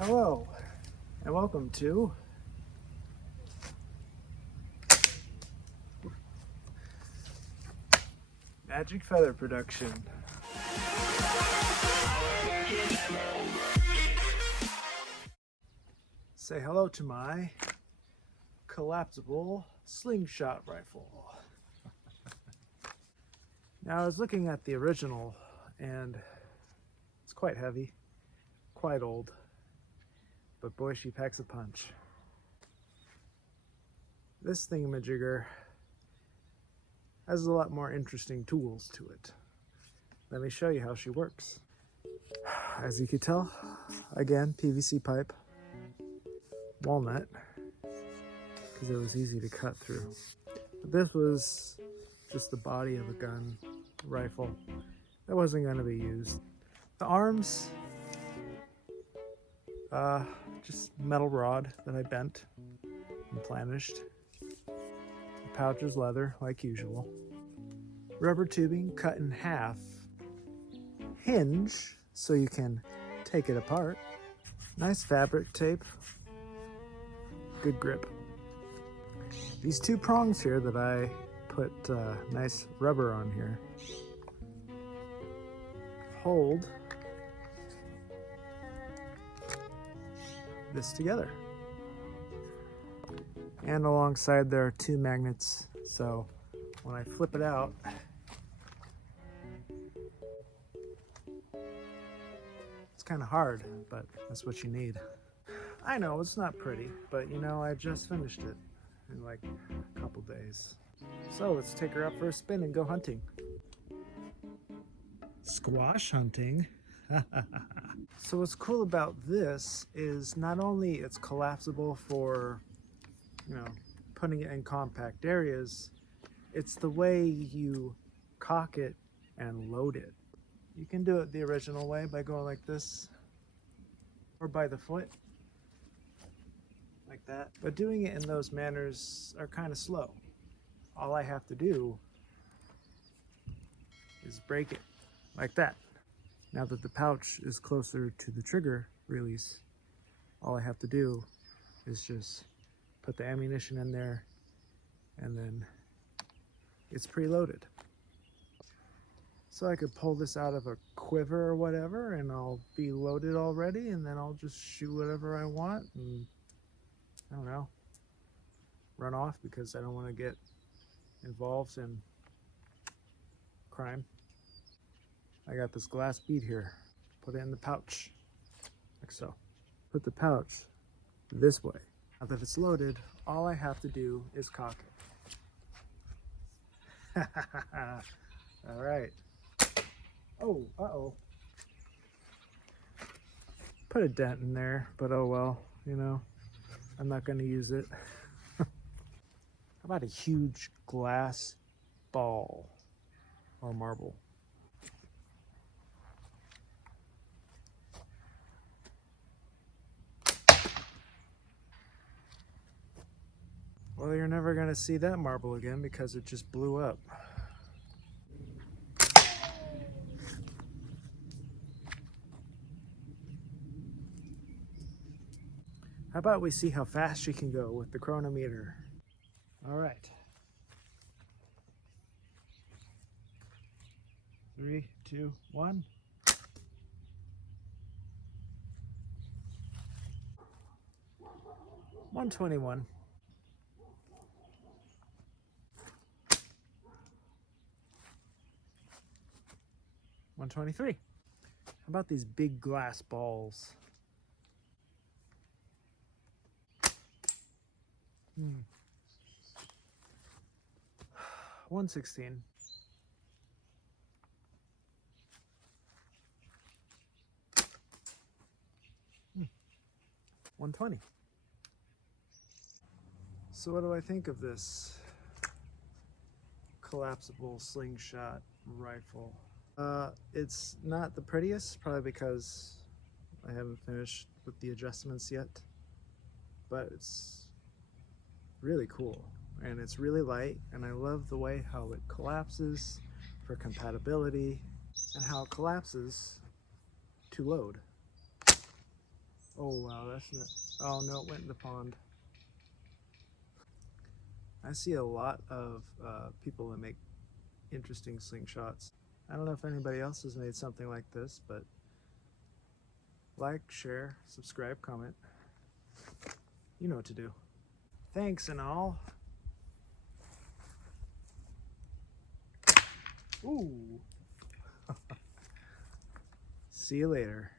Hello, and welcome to Magic Feather Production. Say hello to my collapsible slingshot rifle. Now I was looking at the original and it's quite heavy, quite old, but boy, she packs a punch. This thingamajigger has a lot more interesting tools to it. Let me show you how she works. As you can tell, again, PVC pipe, walnut, because it was easy to cut through. But this was just the body of a gun, rifle, that wasn't going to be used. The arms, just metal rod that I bent and planished. The pouch is leather, like usual. Rubber tubing cut in half. Hinge, so you can take it apart. Nice fabric tape. Good grip. These two prongs here that I put nice rubber on here hold this together. And alongside there are two magnets, so when I flip it out, it's kind of hard, but that's what you need. I know it's not pretty, but you know, I just finished it in like a couple days. So let's take her out for a spin and go hunting. Squash hunting. So what's cool about this is not only it's collapsible for, you know, putting it in compact areas, it's the way you cock it and load it. You can do it the original way by going like this or by the foot, like that. But doing it in those manners are kind of slow. All I have to do is break it like that. Now that the pouch is closer to the trigger release, all I have to do is just put the ammunition in there and then it's preloaded. So I could pull this out of a quiver or whatever and I'll be loaded already, and then I'll just shoot whatever I want and, I don't know, run off because I don't want to get involved in crime. I got this glass bead here. Put it in the pouch, like so. Put the pouch this way. Now that it's loaded, all I have to do is cock it. All right. Oh, uh-oh. Put a dent in there, but oh well, you know, I'm not gonna use it. How about a huge glass ball or marble? Well, you're never gonna see that marble again because it just blew up. How about we see how fast she can go with the chronometer? All right. 3, 2, 1. $121. 123. How about these big glass balls? 116. 120. So what do I think of this collapsible slingshot rifle? It's not the prettiest, probably because I haven't finished with the adjustments yet, but it's really cool and it's really light, and I love the way how it collapses for compatibility and how it collapses to load Oh wow, that's not, oh no, it went in the pond. I see a lot of people that make interesting slingshots. I don't know if anybody else has made something like this, but like, share, subscribe, comment. You know what to do. Thanks and all. Ooh. See you later.